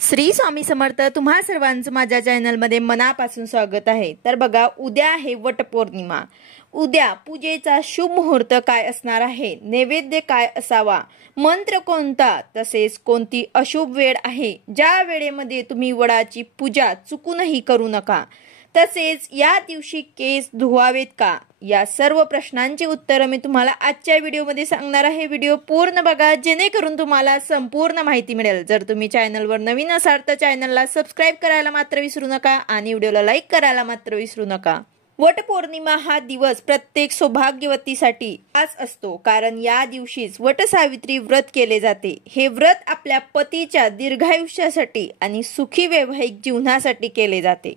श्री स्वामी समर्थ तुम्हा सर्वांचं माझ्या चॅनलमध्ये मनापासून स्वागत आहे। तर बघा, उद्या आहे वटपौर्णिमा। उद्या पूजेचा शुभ मुहूर्त काय असणार आहे, नैवेद्य काय असावा, मंत्र कोणता, तसेच कोणती अशुभ वेळ आहे ज्या वेळेमध्ये तुम्ही वडाची पूजा चुकूनही करू नका। तसेच या दिवशी केस धुवावेत का, या सर्व प्रश्नांची उत्तरे मी तुम्हाला आजच्या व्हिडिओमध्ये सांगणार आहे। व्हिडिओ पूर्ण बघा जेणेकरून तुम्हाला संपूर्ण माहिती मिळेल। जर तुम्ही चॅनलवर नवीन असाल तर चॅनलला सबस्क्राइब करायला मात्र विसरू नका आणि व्हिडिओला लाईक करायला मात्र विसरू नका। वटपौर्णिमा हा दिवस प्रत्येक सौभाग्यवतीसाठी खास असतो, कारण या दिवशीच वटसावित्री व्रत केले जाते। हे व्रत आपल्या पतीच्या दीर्घायुष्यासाठी आणि सुखी वैवाहिक जीवनासाठी केले जाते।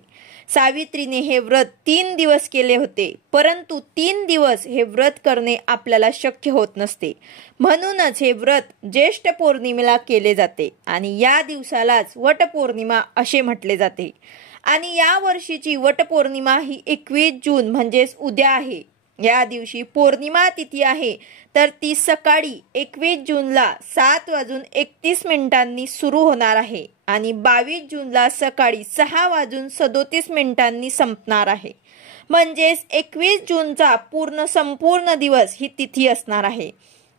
सावित्रीने हे व्रत 3 दिवस केले होते, परंतु 3 दिवस हे व्रत करणे आपल्याला शक्य होत नसते। म्हणूनच हे व्रत ज्येष्ठ पौर्णिमेला केले जाते आणि या दिवसालाच वटपौर्णिमा असे म्हटले जाते। आणि या वर्षीची वटपौर्णिमा ही 21 जून म्हणजेच उद्या आहे। या दिवशी पौर्णिमा तिथी आहे, तर ती सकाळी 21 जूनला 7:31 सुरू होणार आहे आणि 22 जूनला सकाळी 6:37 संपणार आहे। म्हणजेच 21 जूनचा संपूर्ण दिवस ही तिथी असणार आहे।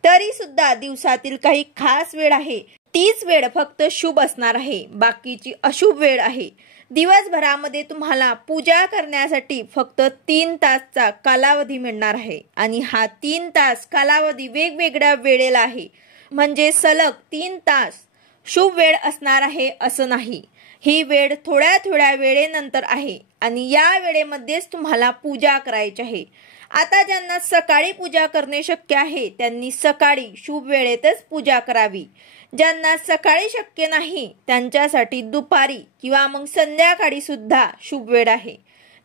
तरी सुद्धा दिवसातील काही खास वेळ आहे, तीच वेळ फक्त शुभ असणार आहे, बाकीची अशुभ वेळ आहे। दिवसभरामध्ये तुम्हाला पूजा करण्यासाठी फक्त 3 तासचा कालावधी मिळणार आहे आणि हा 3 तास कालावधी वेगवेगळ्या वेळेला आहे। म्हणजे सलग 3 तास शुभ वेळ असणार आहे असं नाही, ही वेळ थोड्या वेळेनंतर आहे आणि या वेळेमध्येच तुम्हाला पूजा करायची आहे। आता ज्यांना सकाळी पूजा करणे शक्य आहे त्यांनी सकाळी शुभ वेळेतच पूजा करावी। ज्यांना सकाळी शक्य नाही त्यांच्यासाठी दुपारी किंवा मग संध्याकाळी सुद्धा शुभ वेळ आहे।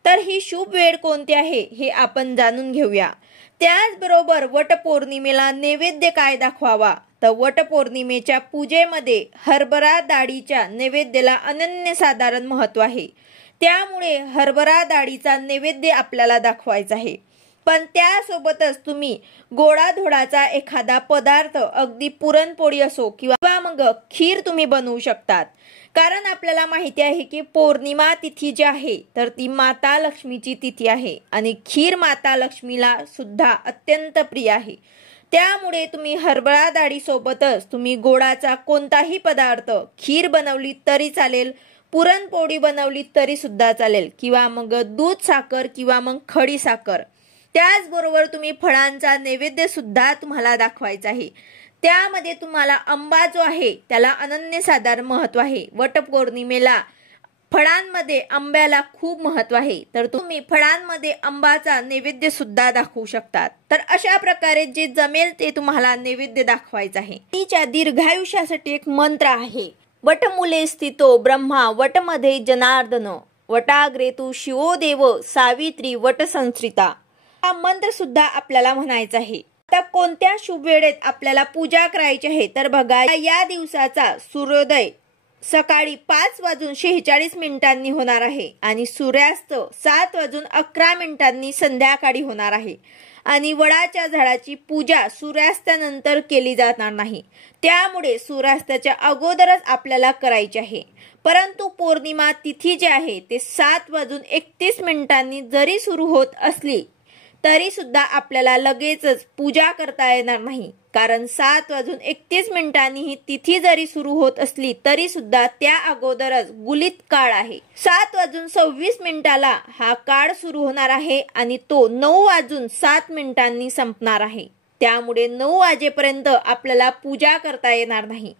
तर ही शुभ वेळ कोणती आहे हे आपण जाणून घेऊया। त्याचबरोबर वटपौर्णिमेला नैवेद्य काय दाखवावा, तर वटपौर्णिमेच्या पूजेमध्ये हरभरा डाळीच्या नैवेद्याला अनन्यसाधारण महत्त्व आहे। त्यामुळे हरभरा डाळीचा नैवेद्य आपल्याला दाखवायचा आहे। पण त्यासोबतच तुम्ही गोडाधोडाचा एखादा पदार्थ, अगदी पुरणपोळी असो किंवा मग खीर तुम्ही बनवू शकतात। कारण आपल्याला माहिती आहे की पौर्णिमा तिथी जी आहे तर ती माता लक्ष्मीची तिथी आहे आणि खीर माता लक्ष्मीला सुद्धा अत्यंत प्रिय आहे। त्यामुळे तुम्ही हरभरा डाळी सोबतच तुम्ही गोडाचा कोणताही पदार्थ, खीर बनवली तरी चालेल, पुरणपोळी बनवली तरी सुद्धा चालेल, किंवा मग दूध साखर किंवा मग खडी साखर। त्याचबरोबर तुम्ही फळांचा नैवेद्य सुद्धा तुम्हाला दाखवायचा आहे। त्यामध्ये तुम्हाला आंबा जो आहे त्याला अनन्यसाधारण महत्त्व आहे। वटपौर्णिमेला फळांमध्ये आंब्याला खूप महत्त्व आहे, तर तुम्ही फळांमध्ये आंबाचा नैवेद्य सुद्धा दाखवू शकतात। तर अशा प्रकारे जे जमेल ते तुम्हाला नैवेद्य दाखवायचं आहे। तिच्या दीर्घायुष्यासाठी एक मंत्र आहे, वटमूले स्थितो ब्रह्मा वटमध्ये जनार्दन वटाग्रे तू शिवो देव सावित्री वटसंस्कृता। हा मंत्र सुद्धा आपल्याला म्हणायचा आहे। आता कोणत्या शुभ वेळेत आपल्याला पूजा करायची आहे, तर बघा, या दिवसाचा सूर्योदय सकाळी 5:46 होणार आहे आणि सूर्यास्त 7:11 संध्याकाळी होणार आहे। आणि वडाच्या झाडाची पूजा सूर्यास्तानंतर केली जाणार नाही, त्यामुळे सूर्यास्ताच्या अगोदरच आपल्याला करायची आहे। परंतु पौर्णिमा तिथी जी आहे ते 7:31 जरी सुरू होत असली तरी सुद्धा आपल्याला लगेचच पूजा करता येणार नाही, कारण 7:31 ही तिथी जरी सुरू होत असली तरी सुद्धा त्या अगोदरच गुलित काळ आहे। 7:26 हा काळ सुरू होणार आहे आणि तो 9:07 संपणार आहे। त्यामुळे 9 वाजेपर्यंत आपल्याला पूजा करता येणार नाही।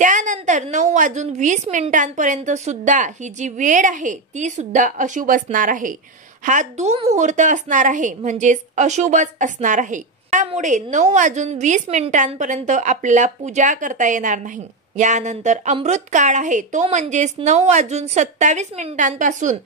त्यानंतर 9:20 सुद्धा ही जी वेळ आहे ती सुद्धा अशुभ असणार आहे। हा दुमुहूर्त असणार आहे, म्हणजेच अशुभच असणार आहे। त्यामुळे 9:20 आपल्याला पूजा करता येणार नाही। यानंतर अमृत काळ आहे, तो म्हणजेच 9:27 पासून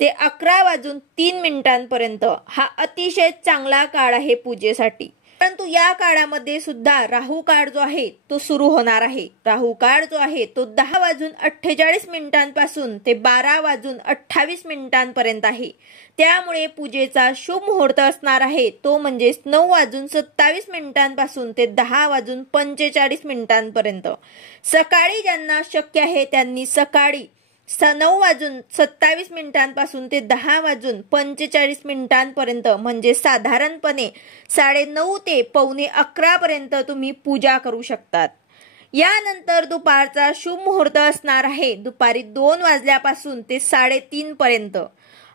ते 11:03 हा अतिशय चांगला काळ आहे पूजेसाठी। परंतु या काळामध्ये सुद्धा राहू काळ जो आहे तो सुरू होणार आहे। राहू काळ जो आहे तो 10:48 ते 12:28 आहे। त्यामुळे पूजेचा शुभ मुहूर्त असणार आहे तो म्हणजे 9:27 ते 10:45 सकाळी ज्यांना शक्य आहे त्यांनी सकाळी 9:27 ते 10:45 म्हणजे साधारणपणे 9:30 ते 10:45 तुम्ही पूजा करू शकतात। यानंतर दुपारचा शुभ मुहूर्त असणार आहे दुपारी 2 वाजल्यापासून ते 3:30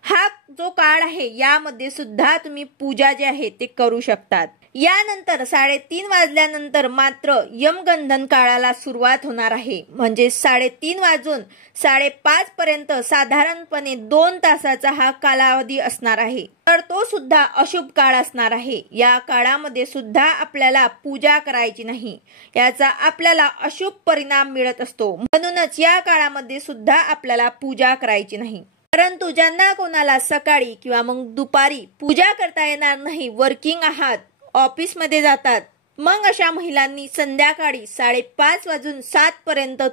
हा जो काळ आहे यामध्ये सुद्धा तुम्ही पूजा जे आहे ते करू शकतात। यानंतर 3:30 वाजल्यानंतर मात्र यमगंधन काळाला सुरुवात होणार आहे म्हणजे 3:30 वाजून 5:30 साधारणपणे 2 तासाचा हा कालावधी असणार आहे। तर तो सुद्धा अशुभ काळ असणार आहे। या काळामध्ये सुद्धा आपल्याला पूजा करायची नाही, याचा आपल्याला अशुभ परिणाम मिळत असतो। म्हणूनच या काळामध्ये सुद्धा आपल्याला पूजा करायची नाही। परंतु ज्यांना कोणाला सकाळी किंवा मग दुपारी पूजा करता येणार नाही, वर्किंग आहात, ऑफिस मध्ये जातात, मग अशा महिलांनी संध्याकाळी 5:30 वाजून 7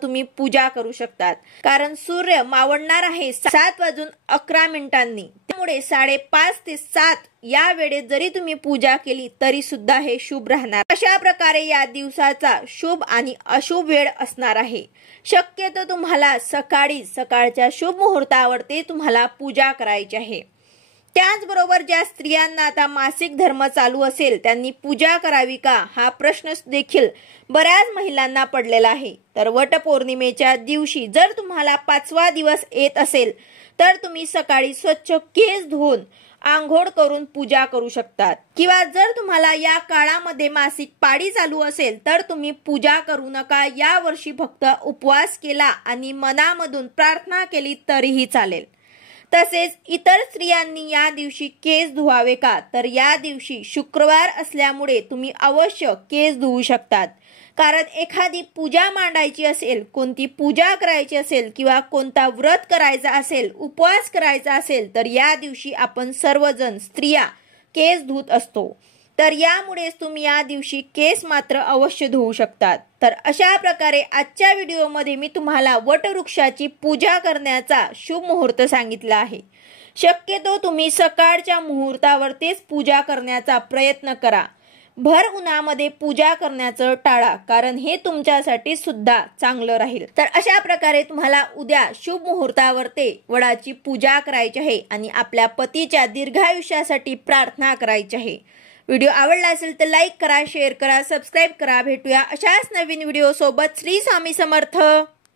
तुम्ही पूजा करू शकतात। कारण सूर्य मावळणार आहे 7:11 त्यामुळे 5:30 ते 7 या वेळेत जरी तुम्ही पूजा केली तरी सुद्धा हे शुभ राहणार। अशा प्रकारे या दिवसाचा शुभ आणि अशुभ वेळ असणार आहे। शक्यतो तुम्हाला सकाळच्या शुभ मुहूर्तावर ते तुम्हाला पूजा करायची आहे। त्याचबरोबर ज्या स्त्रियांना आता मासिक धर्म चालू असेल त्यांनी पूजा करावी का हा प्रश्न देखील बऱ्याच महिलांना पडलेला आहे। तर वटपौर्णिमेच्या दिवशी जर तुम्हाला 5वा दिवस येत असेल तर तुम्ही सकाळी स्वच्छ केस धुवून आंघोळ करून पूजा करू शकतात। किंवा जर तुम्हाला या काळामध्ये मासिक पाळी चालू असेल तर तुम्ही पूजा करू नका, या वर्षी फक्त उपवास केला आणि मनामधून प्रार्थना केली तरीही चालेल। तसेच इतर स्त्रियांनी या दिवशी केस धुवावे का, तर या दिवशी शुक्रवार असल्यामुळे तुम्ही अवश्य केस धुवू शकतात। कारण एखादी पूजा मांडायची असेल, कोणती पूजा करायची असेल किंवा कोणता व्रत करायचा असेल, उपवास करायचा असेल तर या दिवशी आपण सर्वजण स्त्रिया केस धुत असतो। तर यामुळेच तुम्ही या दिवशी केस मात्र अवश्य धुवू शकतात। तर अशा प्रकारे आजच्या व्हिडिओमध्ये मी तुम्हाला वटवृक्षाची पूजा करण्याचा शुभ मुहूर्त सांगितला आहे। शक्यतो तुम्ही सकाळच्या मुहूर्तावर तेच पूजा करण्याचा प्रयत्न करा। भर उन्हामध्ये पूजा करण्याचं टाळा, कारण हे तुमच्यासाठी सुद्धा चांगलं राहील। तर अशा प्रकारे तुम्हाला उद्या शुभ मुहूर्तावर ते वडाची पूजा करायची आहे आणि आपल्या पतीच्या दीर्घायुष्यासाठी प्रार्थना करायची आहे। व्हिडिओ आवडला असेल तर लाईक करा, शेअर करा, सबस्क्राइब करा। भेटूया अशाच नवीन व्हिडिओ सोबत। श्री स्वामी समर्थ।